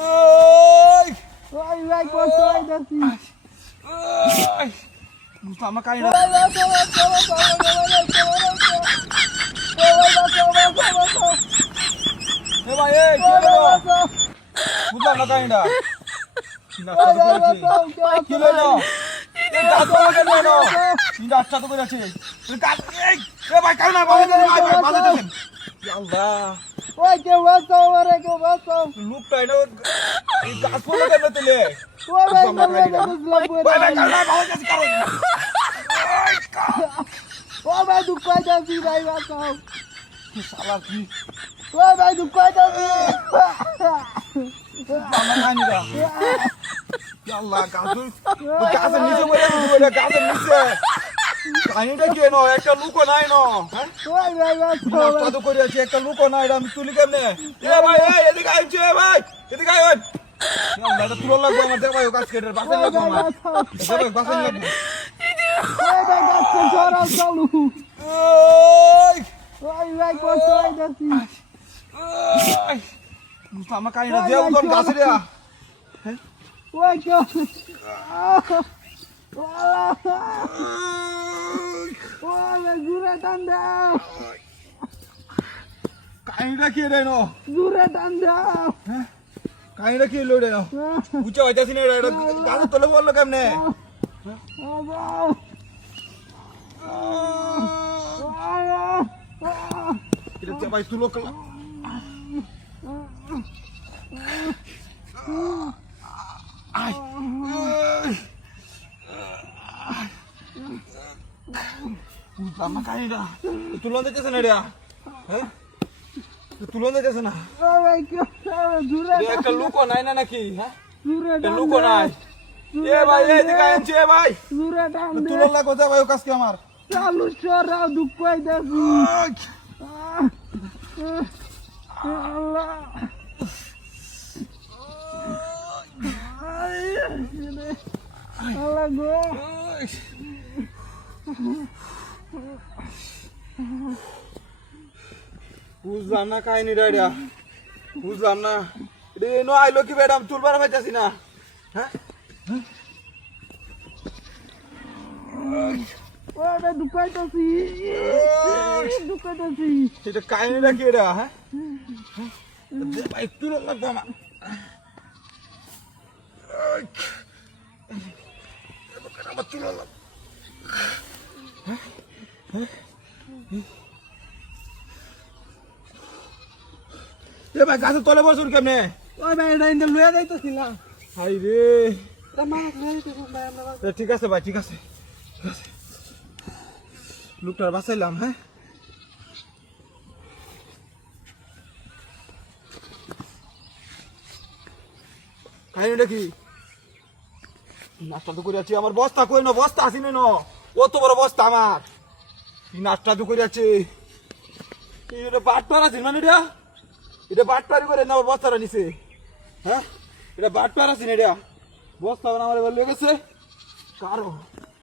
ওই ওই ভাই কষ্ট হইতাছি ওই বুঝলাম না কাহিনী এ ভাই এই কি হলো বুঝলাম না কাহিনীটা কি হলো এই গাছ পালা কেন হলো তিনটা আটটা তো করে আছে গাছ এ ভাই কাহিনী ভাই বাজাতেছেন আল্লাহ ওই কেউ বাঁচাও আমারে কেউ বাঁচাও লোকটা এটা এই গাছ পালা কেন তুলে ওই ভাই বুঝলাম ভাই ভাই কাহিনী ভালো কাজ করো ও ভাই দুঃখ পাইতাছি ভাই বাঁচাও শালা কি ও ভাই দুঃখ পাইতাছি আমার কাহিনীটা আল্লাহ গাছের নিচে বলে দিবো গাছের নিচে কাহিনীটা কেন একটা লুকো নাই ন হ্যাঁ ওই ভাই বাঁচাও নষ্ট তো করে আছে একটা লুকো নাই আমি তুলি কেমনে এ ভাই এই এদিকে আইছে ভাই এদিকে আই আল্লাহ এটা তুলো লাগবে আমার দেখ ভাই গাছ কেটে বাসে লাগবে আমার দেখ বাসে লাগবে ওই ভাই গাছটা সরাও চালু ওই ওই ভাই কষ্ট হইতাছি ওই বুঝলাম আমার কাহিনীটা যে উদন গাছে রে ওই কেউ ওলা জুরে টান দাও কাহিনীটা কি রে ন জুরে টান দাও কাহিনীটা কি লো রে ন বুঝা হইতাছি না এটা গাছে তলে বললো কেমনে এটা ভাই তুলো আয় আমার কাহিনীটা তুলন দিতেছে না রে হ্যাঁ তুলন দিতেছে না একটা লুকো নাই না নাকি হ্যাঁ লুকো নাই এ ভাই এদিকে আনছে ভাই তুলন লাগো যা ভাই কাজকে আমার চালু সরাও দুঃখ পাইতাছি আল্লাহ আল্লাহ গো বুঝলাম না কাহিনীটা এটা বুঝলাম না এটা এনো আইলো কি ম্যাডাম তুলবার পাইতাছি না হ্যাঁ ওরে দুঃখ পাইতাছি দুঃখ পাইতাছি এটা কাহিনীটা কি এটা হ্যাঁ ভাই তুলন লাগবো আমার আমার তুলন লাগবো এ ভাই গাছের তলে বসুন কেমনে ওই ভাই এটা ইন্দা লয়ে যাইতাছিলাম হাই রে তা মাছ লয়ে যাইতাছিলাম ভাই আমরা ঠিক আছে ভাই ঠিক আছে লোকটার বাঁচাইলাম হ্যাঁ কাহিনীটা কি নাস্তা তো করে আছি আমার বস্তা কই না বস্তা আসি না কত বড় বস্তা আমার নাস্তা তো করে আছে এটা বাটপার আছে মানে এটা বাটপারি করে না বস্তাটা নিছে হ্যাঁ এটা বাটপার আছে না এটা বস্তা আমার বলে গেছে কারো